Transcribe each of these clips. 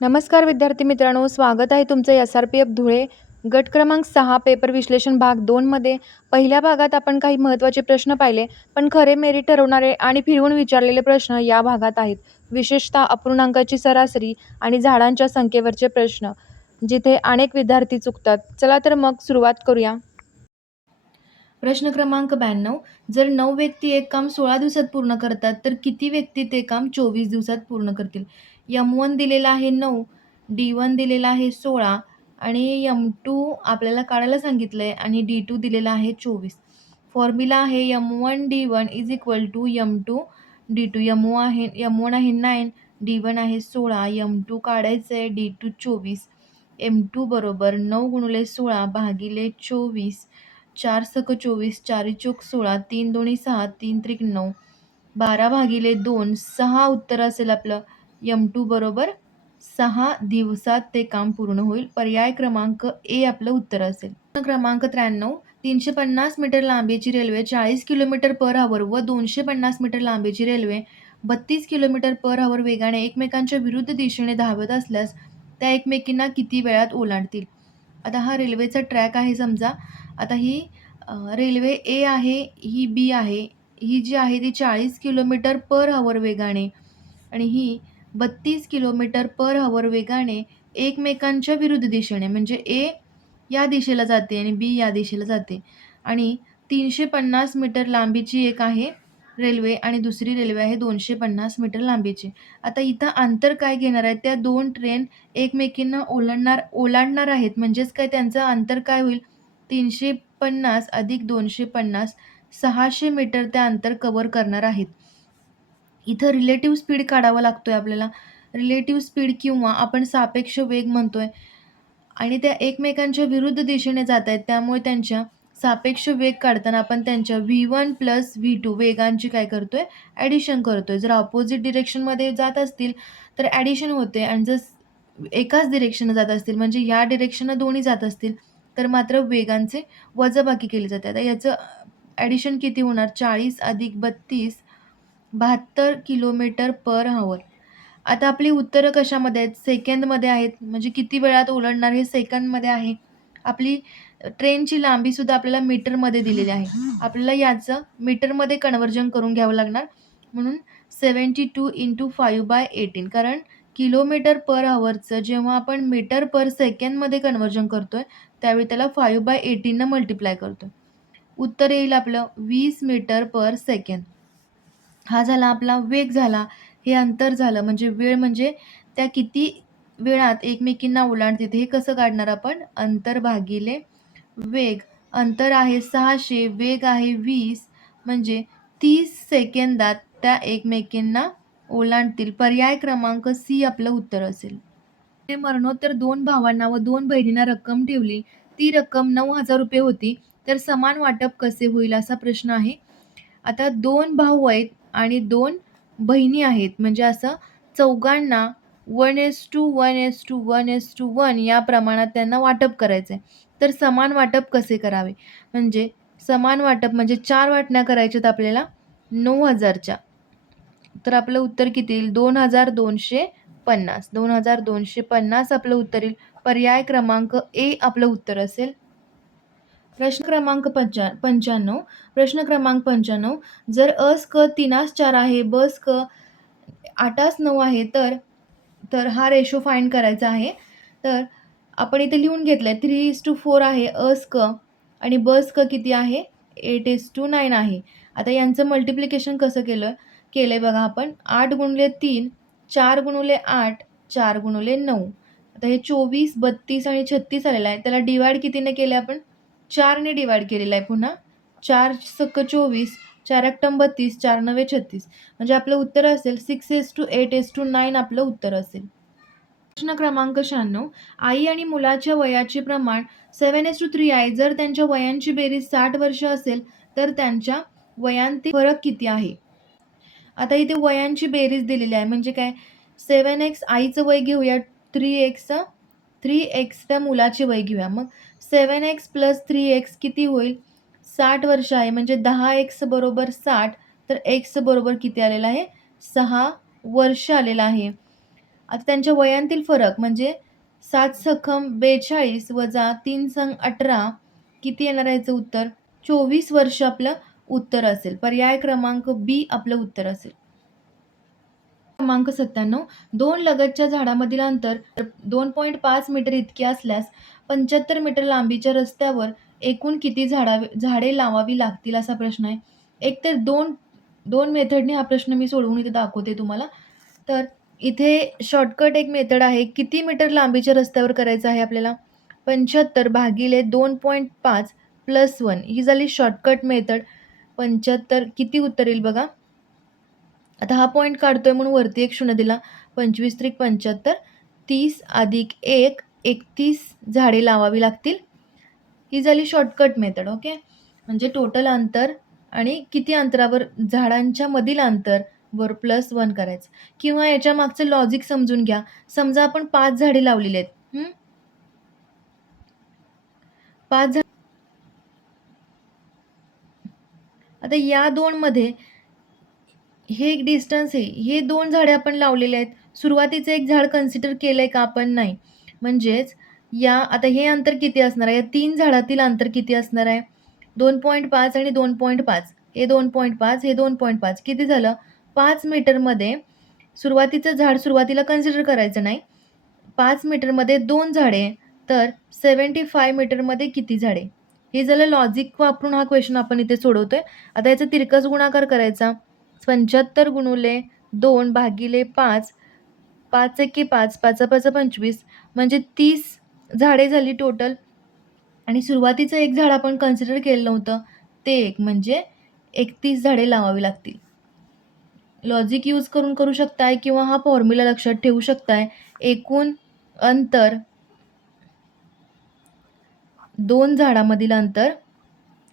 नमस्कार विद्यार्थी मित्रांनो, स्वागत आहे तुमचं SRPF धुळे गट क्रमांक 6 पेपर विश्लेषण भाग 2 मध्ये. पहिल्या भागात आपण काही महत्त्वाचे प्रश्न पाहिले, पण खरे मेरिट ठरवणारे आणि फिरवून विचारलेले प्रश्न या भागात आहेत. विशेषतः अपूर्णांकाची सरासरी आणि झाडांच्या संख्येवरचे प्रश्न, जिथे अनेक विद्यार्थी चुकतात. चला तर मग सुरुवात करूया. प्रश्न क्रमांक 92. जर 9 व्यक्ती एक काम 16 दिवसात पूर्ण करतात, तर किती व्यक्ती ते काम 24 दिवसात पूर्ण करतील? M1 दिलेला आहे 9, D1 दिलेला आहे 16 आणि M2 आपल्याला काढायला सांगितलंय आणि D2 दिलेला आहे 24. फॉर्म्युला आहे M1 D1 is equal to M2 D2. M1 आहे 9, D1 आहे 16, M2 काढायचं आहे D2 24. M2 बरोबर 9 गुणिले 16 भागिले 24. 4 सक 24, 4 चोक 16, 3 दोन्ही 6, 3 त्रिक 9, 12 भागिले 2, 6 उत्तर असेल आपलं. M2 बरोबर 6 दिवसात ते काम पूर्ण होईल. पर्याय क्रमांक ए आपलं उत्तर असेल. प्रश्न क्रमांक 93. 350 मीटर लांबीची रेल्वे 40 किलोमीटर पर आवर व 250 मीटर लांबीची रेल्वे 32 किलोमीटर पर आवर वेगाने एकमेकांच्या विरुद्ध दिशेने धावत असल्यास त्या एकमेकींना किती वेळात ओलांडतील? आता हा रेल्वेचा ट्रॅक आहे समजा. आता ही रेल्वे ए आहे, ही बी आहे. ही जी आहे ती 40 किलोमीटर पर आवर वेगाने आणि ही 32 किलोमीटर पर आवर वेगाने एकमेकांच्या विरुद्ध दिशेने, म्हणजे ए या दिशेला जाते आणि बी या दिशेला जाते आणि 350 मीटर लांबीची एक आहे रेल्वे आणि दुसरी रेल्वे आहे 250 मीटर लांबीची. आता इथं अंतर काय घेणार आहे? त्या दोन ट्रेन एकमेकींना ओलांडणार आहेत. म्हणजेच काय, त्यांचं अंतर काय होईल? 350 अधिक 250, 600 मीटर ते अंतर कव्हर करणार आहेत. इथं रिलेटिव्ह स्पीड काढावा लागतोय आपल्याला. रिलेटिव्ह स्पीड किंवा आपण सापेक्ष वेग म्हणतोय आणि त्या एकमेकांच्या विरुद्ध दिशेने जात आहेत, त्यामुळे त्यांच्या सापेक्ष वेग काढताना आपण त्यांच्या V1 प्लस V2 वेगांची काय करतोय? ॲडिशन करतोय. जर अपोजिट डिरेक्शनमध्ये जात असतील तर ॲडिशन होते आणि जर एकाच डिरेक्शनने जात असतील, म्हणजे या डिरेक्शननं दोन्ही जात असतील, तर मात्र वेगांचे वजाबाकी केली जाते. आता याचं ॲडिशन किती होणार? 40 अधिक 32, 72 किलोमीटर पर आवर. आता आपली उत्तरं कशामध्ये आहेत? सेकंदमध्ये आहेत. म्हणजे किती वेळात ओलांडणार हे सेकंदमध्ये आहे. आपली ट्रेनची लांबीसुद्धा आपल्याला मीटरमध्ये दिलेली आहे. आपल्याला याचं मीटरमध्ये कन्व्हर्जन करून घ्यावं लागणार. म्हणून 72 × 5/18, कारण किलोमीटर पर आवरचं जेव्हा आपण मीटर पर सेकंदमध्ये कन्व्हर्जन करतोय, त्यावेळी त्याला 5/18 मल्टिप्लाय करतोय. उत्तर येईल आपलं 20 मीटर पर सेकंद. हा झाला आपला वेग झाला, हे अंतर झालं. म्हणजे वेळ म्हणजे त्या किती वेळात एकमेकींना ओलांडतात. हे कसं काढणार आपण? अंतर भागिले वेग. अंतर आहे 600, वेग आहे 20, म्हणजे 30 सेकंदात त्या एकमेकींना ओलांडतील. पर्याय क्रमांक सी आपलं उत्तर असेल. मरणोत्तर 2 भावांना व 2 बहिणींना रक्कम ठेवली. ती रक्कम 9,000 रुपये होती, तर समान वाटप कसे होईल असा प्रश्न आहे. आता 2 भाऊ आहेत आणि 2 बहिणी आहेत, म्हणजे असं चौघांना 1:1:1:1 या प्रमाणात त्यांना वाटप करायचं आहे. तर समान वाटप कसे करावे? म्हणजे समान वाटप म्हणजे 4 वाटण्या करायच्यात आपल्याला 9,000च्या. तर आपलं उत्तर किती येईल? 2,250. 2,250 आपलं उत्तर येईल. पर्याय क्रमांक ए आपलं उत्तर असेल. प्रश्न क्रमांक 95. प्रश्न क्रमांक 95. जर अस क 3:4 आहे, बस क 8:9 आहे, तर हा रेशो फाइंड करायचा आहे. तर आपण इथे लिहून घेतलंय 3:4 आहे अस क आणि बस क किती आहे? 8:9 आहे. आता यांचं मल्टिप्लिकेशन कसं केलंय बघा आपण. 8 × 3, 4 × 8, 4 × 9. आता हे 24, 32 आणि 36 आलेलं आहे. त्याला डिवाइड कितीने केले आपण? 4 ने डिवाइड केलेलं आहे पुन्हा. 4 सक 24, 4 अट्टम 32, 4 नवे 36. म्हणजे आपलं उत्तर असेल 6:8:9 आपलं उत्तर असेल. प्रश्न क्रमांक 96. आई आणि मुलाच्या वयाचे प्रमाण 7:3 आहे. जर त्यांच्या वयांची बेरीज 60 वर्ष असेल, तर त्यांच्या वयांतील फरक किती आहे? आता इथे वयांची बेरीज दिलेली आहे. म्हणजे काय? 7x आईचं वय घेऊया, 3x त्या मुलाचे वय घेऊया. मग 7x + 3x किती होईल? 60 वर्ष आहे. म्हणजे 10x बरोबर 60, तर x बरोबर किती आलेलं आहे? 6 वर्ष आलेलं आहे. आता त्यांच्या वयांतील फरक म्हणजे 7 सखम 42 वजा 3 संग 18 किती येणार आहे याचं उत्तर? 24 वर्ष आपलं उत्तर असेल. पर्याय क्रमांक बी आपलं उत्तर असेल. क्रमांक 97 दोन लगतच्या झाडामधील अंतर 2.5 मीटर इतके असल्यास 75 मीटर लांबीच्या रस्त्यावर एकूण किती झाडे लावावी लागतील असा प्रश्न आहे. एक तर दोन मेथडने हा प्रश्न मी सोडवून इथे दाखवते तुम्हाला. तर इथे शॉर्टकट एक मेथड आहे. किती मीटर लांबीच्या रस्त्यावर करायचं आहे आपल्याला? 75 भागिले 2.5 प्लस 1 ही झाली शॉर्टकट मेथड. 75 किती उत्तर येईल बघा. आता हा पॉईंट काढतोय म्हणून वरती एक शून्य दिला. 25 त्रिक 75 30 अधिक 1 31 झाडे लावावी लागतील. ही झाली शॉर्टकट मेथड. ओके, म्हणजे टोटल अंतर आणि किती अंतरावर झाडांच्या मधील अंतर वर प्लस 1 करायचं. किंवा याच्या मागचं लॉजिक समजून घ्या. समजा आपण 5 झाडे लावलेली आहेत. 5 झाड आता या 2 मध्ये हे एक डिस्टन्स आहे. हे 2 झाडे आपण लावलेले आहेत. सुरुवातीचं एक झाड कन्सिडर केलंय का आपण? नाही. म्हणजेच आता हे अंतर किती असणार आहे? या 3 झाडातील अंतर किती असणार आहे? 2.5 आणि 2.5 हे 2.5 हे 2.5 किती झालं? 5 मीटरमध्ये सुरुवातीचं झाड सुरुवातीला कन्सिडर करायचं नाही. 5 मीटरमध्ये 2 झाडे तर 75 मीटरमध्ये किती झाडे? हे झालं लॉजिक वापरून हा क्वेश्चन आपण इथे सोडवतोय. आता याचा तिरकस गुणाकार करायचा. 75 गुणुले 2 भागिले 5 5 एके 5 5 5 25 म्हणजे 30 झाडे झाली टोटल. आणि सुरुवातीचं एक झाड आपण कन्सिडर केलं नव्हतं ते एक म्हणजे 31 झाडे लावावी लागतील. लॉजिक यूज करून करू शकताय किंवा हा फॉर्म्युला लक्षात ठेवू शकताय. एकूण अंतर 2 झाडामधील अंतर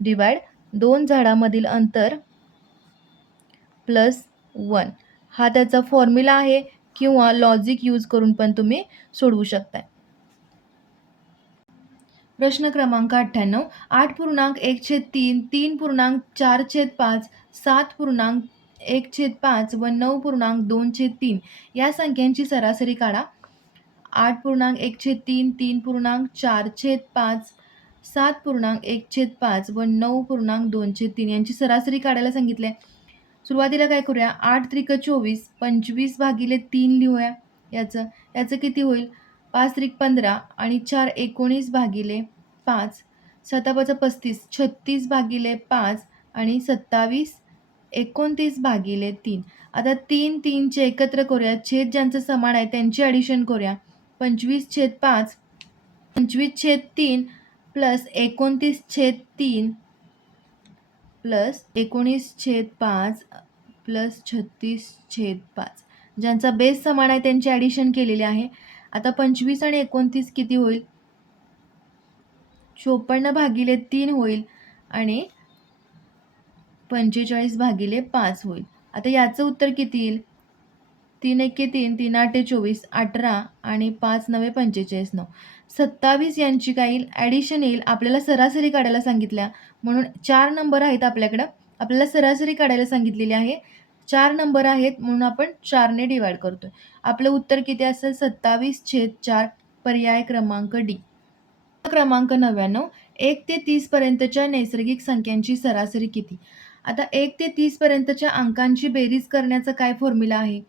डिवाइड 2 झाडामधील अंतर प्लस 1 हा त्याचा फॉर्म्युला आहे किंवा लॉजिक यूज करून पण तुम्ही सोडवू शकताय. प्रश्न क्रमांक 98 8.1/3 3.4/5 7.1/5 व 9.2/3 या संख्यांची सरासरी काढा. 8.1/3 3.4/5 7.1/5 व 9.2/3 यांची सरासरी काढायला सांगितले. सुरुवातीला काय करूया? 8 त्रिक 24 25 भागिले 3 लिहूया. याचं किती होईल? 5 त्रिक 15 आणि 4 19 भागिले 5 7 35 36 भागिले 5 आणि 27 29 भागिले 3. आता 3 3चे एकत्र करूया. छेद ज्यांचं समान आहे त्यांची ॲडिशन करूया. 25/5 25/3 प्लस 29/3 प्लस 19/5 प्लस 36/5 ज्यांचा बेस समान आहे त्यांची ॲडिशन केलेली आहे. आता 25 आणि 29 किती होईल? 54 भागिले 3 होईल आणि 45 भागिले 5 होईल. आता याचं उत्तर किती येईल? 3 एके 3 3 8 24 18 आणि 5 9 45 9 27 यांची काय येईल? ॲडिशन येईल. आपल्याला सरासरी काढायला सांगितल्या म्हणून 4 नंबर आहेत आपल्याकडं. आपल्याला सरासरी काढायला सांगितलेली आहे. 4 नंबर आहेत म्हणून आपण 4ने डिवाइड करतोय. आपलं उत्तर किती असेल? 27/4 पर्याय क्रमांक डी. क्रमांक 99 1 ते 30 पर्यंतच्या नैसर्गिक संख्यांची सरासरी किती? आता 1 ते 30 पर्यंतच्या अंकांची बेरीज करण्याचा काय फॉर्म्युला आहे?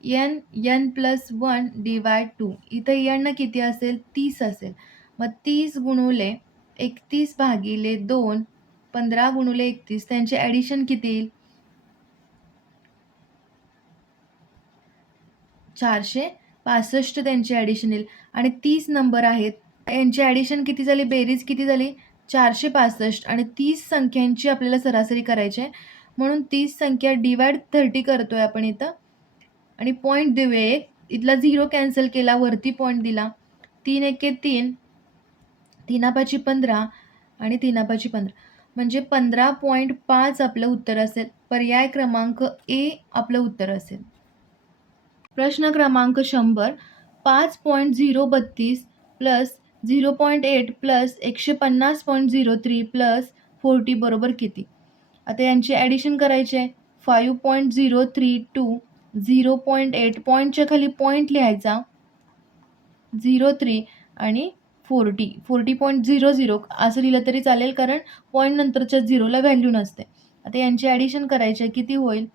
n plus 1 divide 2. इथं n किती असेल? 30 असेल. मग 30 गुणुले 31 भागिले 2 15 गुणुले 31 त्यांचे ॲडिशन किती येईल? 465 त्यांची ॲडिशन येईल. आणि 30 नंबर आहेत यांची ॲडिशन किती झाली? बेरीज किती झाली? 465 आणि 30 संख्यांची आपल्याला सरासरी करायची आहे म्हणून 30 संख्या डिवाइड 30 करतोय आपण इथं आणि पॉईंट देऊया एक. इथला 0 कॅन्सल केला, वरती पॉईंट दिला. 3 एके 3 3 5 15 आणि 3 5 15 म्हणजे 15.5 आपलं उत्तर असेल. पर्याय क्रमांक ए आपलं उत्तर असेल. प्रश्न क्रमांक 100 5.032 प्लस 0.8 प्लस 150.03 प्लस 40 बरोबर किती? आता यांची ॲडिशन करायची आहे. 5.032 0.8 पॉईंटच्या खाली पॉईंट लिहायचा 03 आणि 40.00 असं लिहिलं तरी चालेल, कारण पॉईंट नंतरच्या झिरोला व्हॅल्यू नसते. आता यांची ॲडिशन करायची आहे. किती होईल?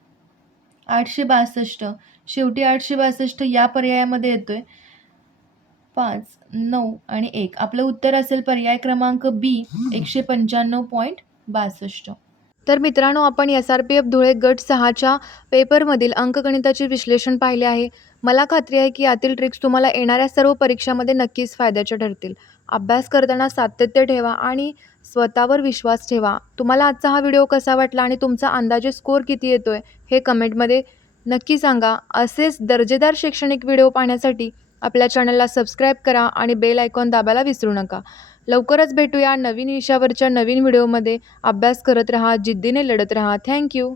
862. शेवटी 862 या पर्यायामध्ये येतोय 5, 9 आणि 1. आपलं उत्तर असेल पर्याय क्रमांक बी 195.62. तर मित्रांनो, आपण SRPF धुळे गट 6च्या पेपरमधील अंकगणिताचे विश्लेषण पाहिले आहे. मला खात्री आहे की यातील ट्रिक्स तुम्हाला येणाऱ्या सर्व परीक्षामध्ये नक्कीच फायद्याच्या ठरतील. अभ्यास करताना सातत्य ठेवा आणि स्वतःवर विश्वास ठेवा. तुम्हाला आजचा हा व्हिडिओ कसा वाटला आणि तुमचा अंदाजे स्कोअर किती येतोय हे कमेंटमध्ये नक्की सांगा. असेच दर्जेदार शैक्षणिक व्हिडिओ पाहण्यासाठी आपल्या चॅनलला सबस्क्राईब करा आणि बेल आयकॉन दाबायला विसरू नका. लवकरच भेटूया नवीन विषयावरच्या नवीन व्हिडिओमध्ये. अभ्यास करत राहा, जिद्दीने लढत राहा. Thank you.